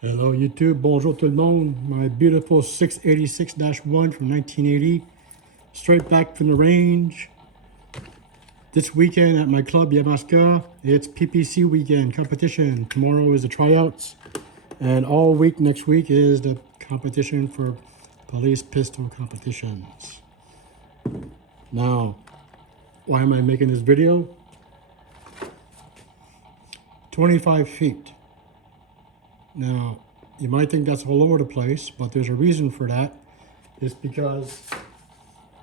Hello YouTube, bonjour tout le monde. My beautiful 686-1 from 1980, straight back from the range. This weekend at my club Yamaska, it's PPC weekend competition. Tomorrow is the tryouts, and all week next week is the competition for police pistol competitions. Now, why am I making this video? 25 feet. Now, you might think that's all over the place, but there's a reason for that. It's because,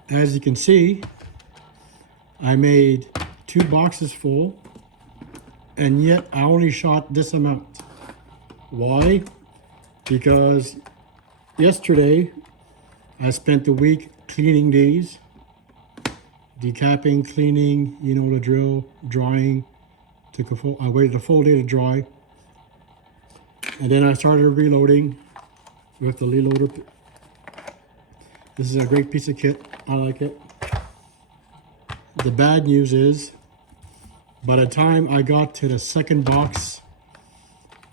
as you can see, I made 2 boxes full, and yet I only shot this amount. Why? Because yesterday, I spent the week cleaning these, decapping, cleaning, you know the drill, drying. I waited a full day to dry. And then I started reloading with the reloader. This is a great piece of kit. I like it. The bad news is, by the time I got to the second box,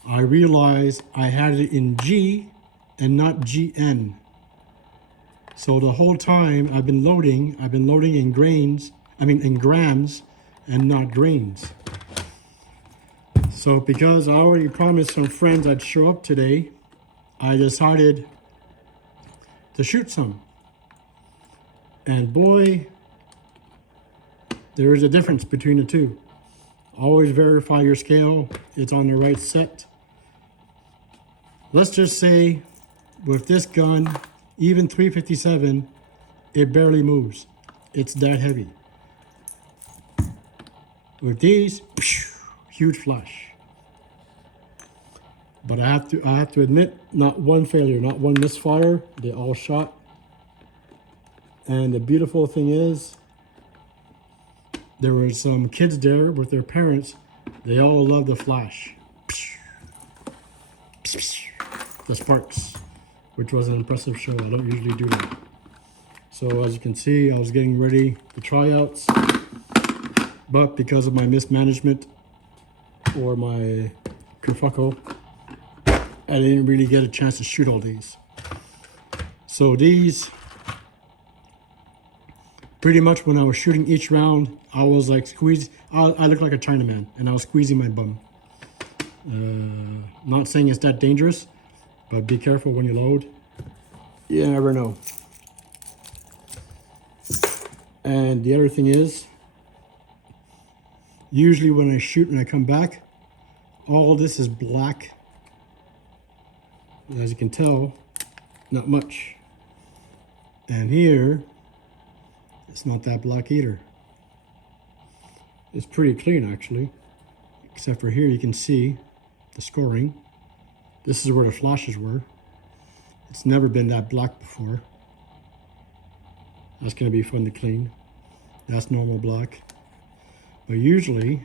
I realized I had it in G and not GN. So the whole time I've been loading in grams and not grains. So because I already promised some friends I'd show up today, I decided to shoot some. And boy, there is a difference between the two. Always verify your scale, it's on the right set. Let's just say with this gun, even 357, it barely moves. It's that heavy. With these, huge flash. But I have to admit, not one failure, not one misfire. They all shot. And the beautiful thing is, there were some kids there with their parents. They all love the flash. The sparks, which was an impressive show. I don't usually do that. So as you can see, I was getting ready for tryouts, but because of my mismanagement or my kerfuckle, I didn't really get a chance to shoot all these. So these, pretty much when I was shooting each round, I was like I looked like a Chinaman, and I was squeezing my bum. Not saying it's that dangerous, but be careful when you load. You never know. And the other thing is, usually when I shoot and I come back, all this is black. As you can tell, not much. And here, it's not that black either. It's pretty clean actually, except for here you can see the scoring. This is where the flashes were. It's never been that black before. That's gonna be fun to clean. That's normal black. But usually,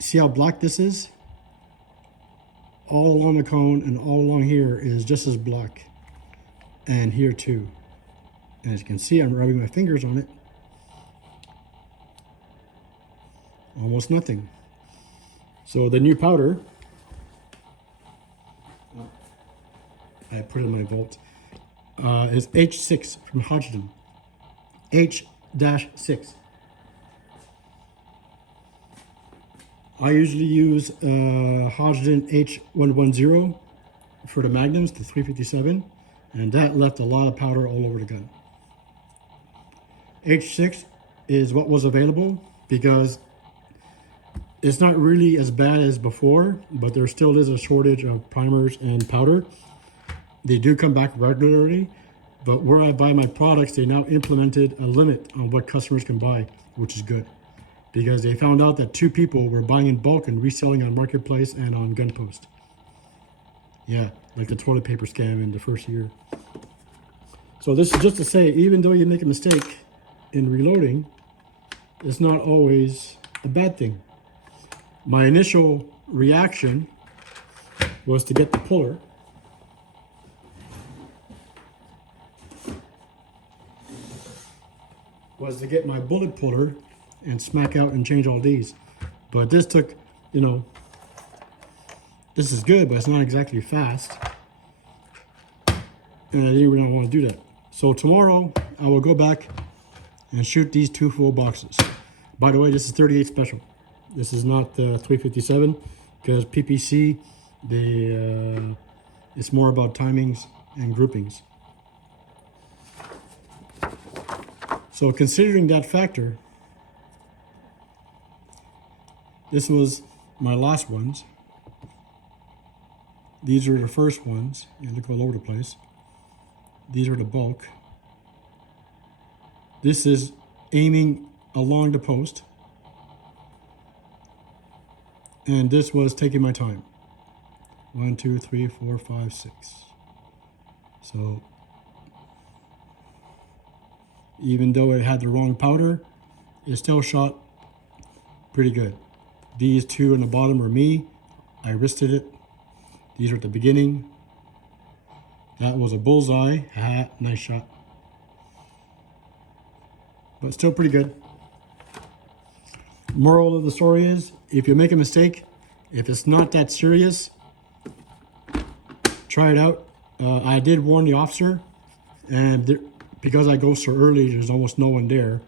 see how black this is? All along the cone and all along here is just as black. And here too. And as you can see, I'm rubbing my fingers on it. Almost nothing. So the new powder, I put it in my vault, is H6 from Hodgdon. H-6. I usually use Hodgdon H110 for the magnums, the 357, and that left a lot of powder all over the gun. H6 is what was available because it's not really as bad as before, but there still is a shortage of primers and powder. They do come back regularly, but where I buy my products, they now implemented a limit on what customers can buy, which is good. Because they found out that 2 people were buying in bulk and reselling on Marketplace and on Gunpost. Yeah, like the toilet paper scam in the first year. So this is just to say, even though you make a mistake in reloading, it's not always a bad thing. My initial reaction was to get the puller. Was to get my bullet puller and smack out and change all these. But this took, you know, This is good, but it's not exactly fast. And I didn't really want to do that. So tomorrow, I will go back and shoot these 2 full boxes. By the way, this is 38 special. This is not 357, because PPC, it's more about timings and groupings. So considering that factor, this was my last ones. These are the first ones. You look all over the place. These are the bulk. This is aiming along the post. And this was taking my time. 1, 2, 3, 4, 5, 6. So even though it had the wrong powder, it still shot pretty good. These 2 on the bottom are me. I wristed it. These are at the beginning. That was a bullseye. Ha, nice shot. But still pretty good. Moral of the story is, if you make a mistake, if it's not that serious, try it out. I did warn the officer, and because I go so early, there's almost no one there.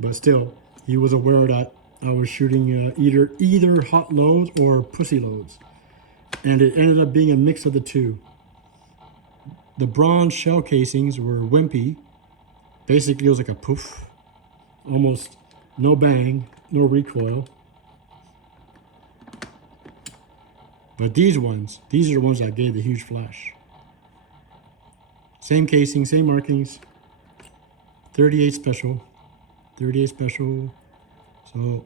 But still, he was aware that I was shooting either hot loads or pussy loads. And it ended up being a mix of the two. The bronze shell casings were wimpy. Basically, it was like a poof. Almost no bang, no recoil. But these are the ones that gave the huge flash. Same casing, same markings. 38 special. 38 special. So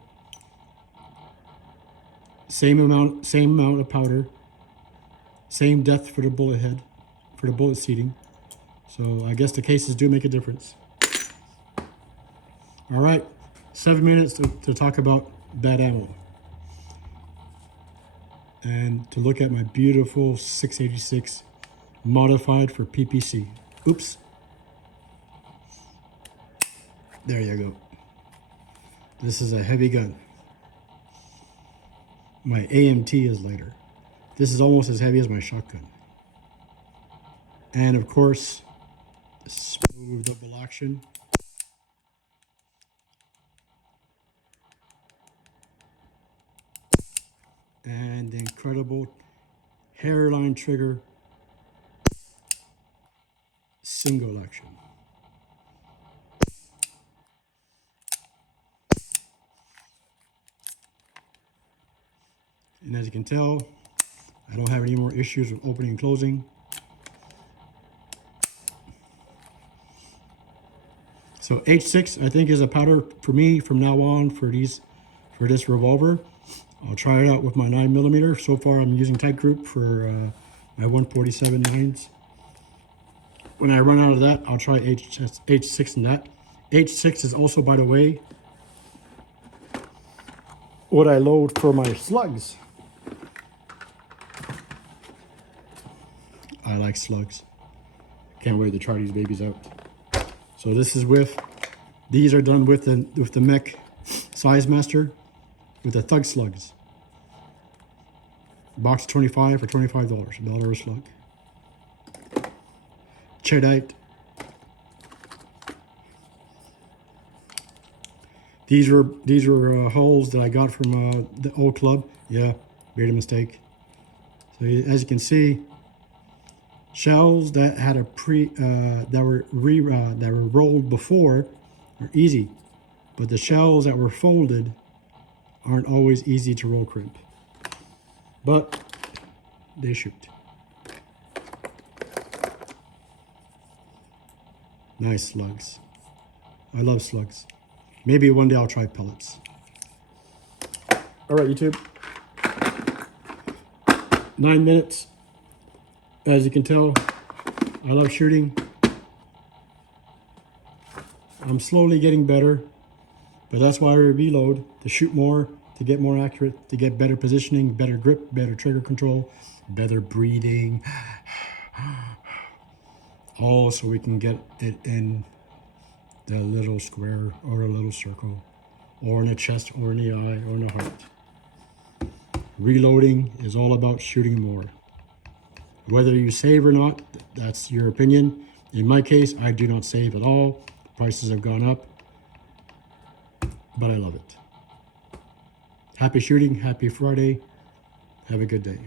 same amount of powder. Same depth for the bullet head, for the bullet seating. So I guess the cases do make a difference. All right, 7 minutes to talk about bad ammo. And to look at my beautiful 686 modified for PPC. Oops. There you go. This is a heavy gun. My AMT is lighter. This is almost as heavy as my shotgun. And of course, smooth double action. And the incredible hairline trigger single action. And as you can tell, I don't have any more issues with opening and closing. So H6, I think, is a powder for me from now on for this revolver. I'll try it out with my 9mm. So far, I'm using Tight Group for my 147 9s. When I run out of that, I'll try H6 in that. H6 is also, by the way, what I load for my slugs. I like slugs. Can't wait to try these babies out. So this is these are done with the Mech Size Master with the Thug slugs. Box of 25 for $25, $1 a slug. Cheddite. These were holes that I got from the old club. Yeah, made a mistake. So as you can see, shells that had a that were rolled before are easy, but the shells that were folded aren't always easy to roll crimp. But they shoot. Nice slugs. I love slugs. Maybe one day I'll try pellets. All right, YouTube. 9 minutes. As you can tell, I love shooting. I'm slowly getting better, but that's why I reload, to shoot more, to get more accurate, to get better positioning, better grip, better trigger control, better breathing. All so we can get it in the little square or a little circle, or in the chest, or in the eye, or in the heart. Reloading is all about shooting more. Whether you save or not, that's your opinion. In my case, I do not save at all. Prices have gone up, but I love it. Happy shooting, happy Friday. Have a good day.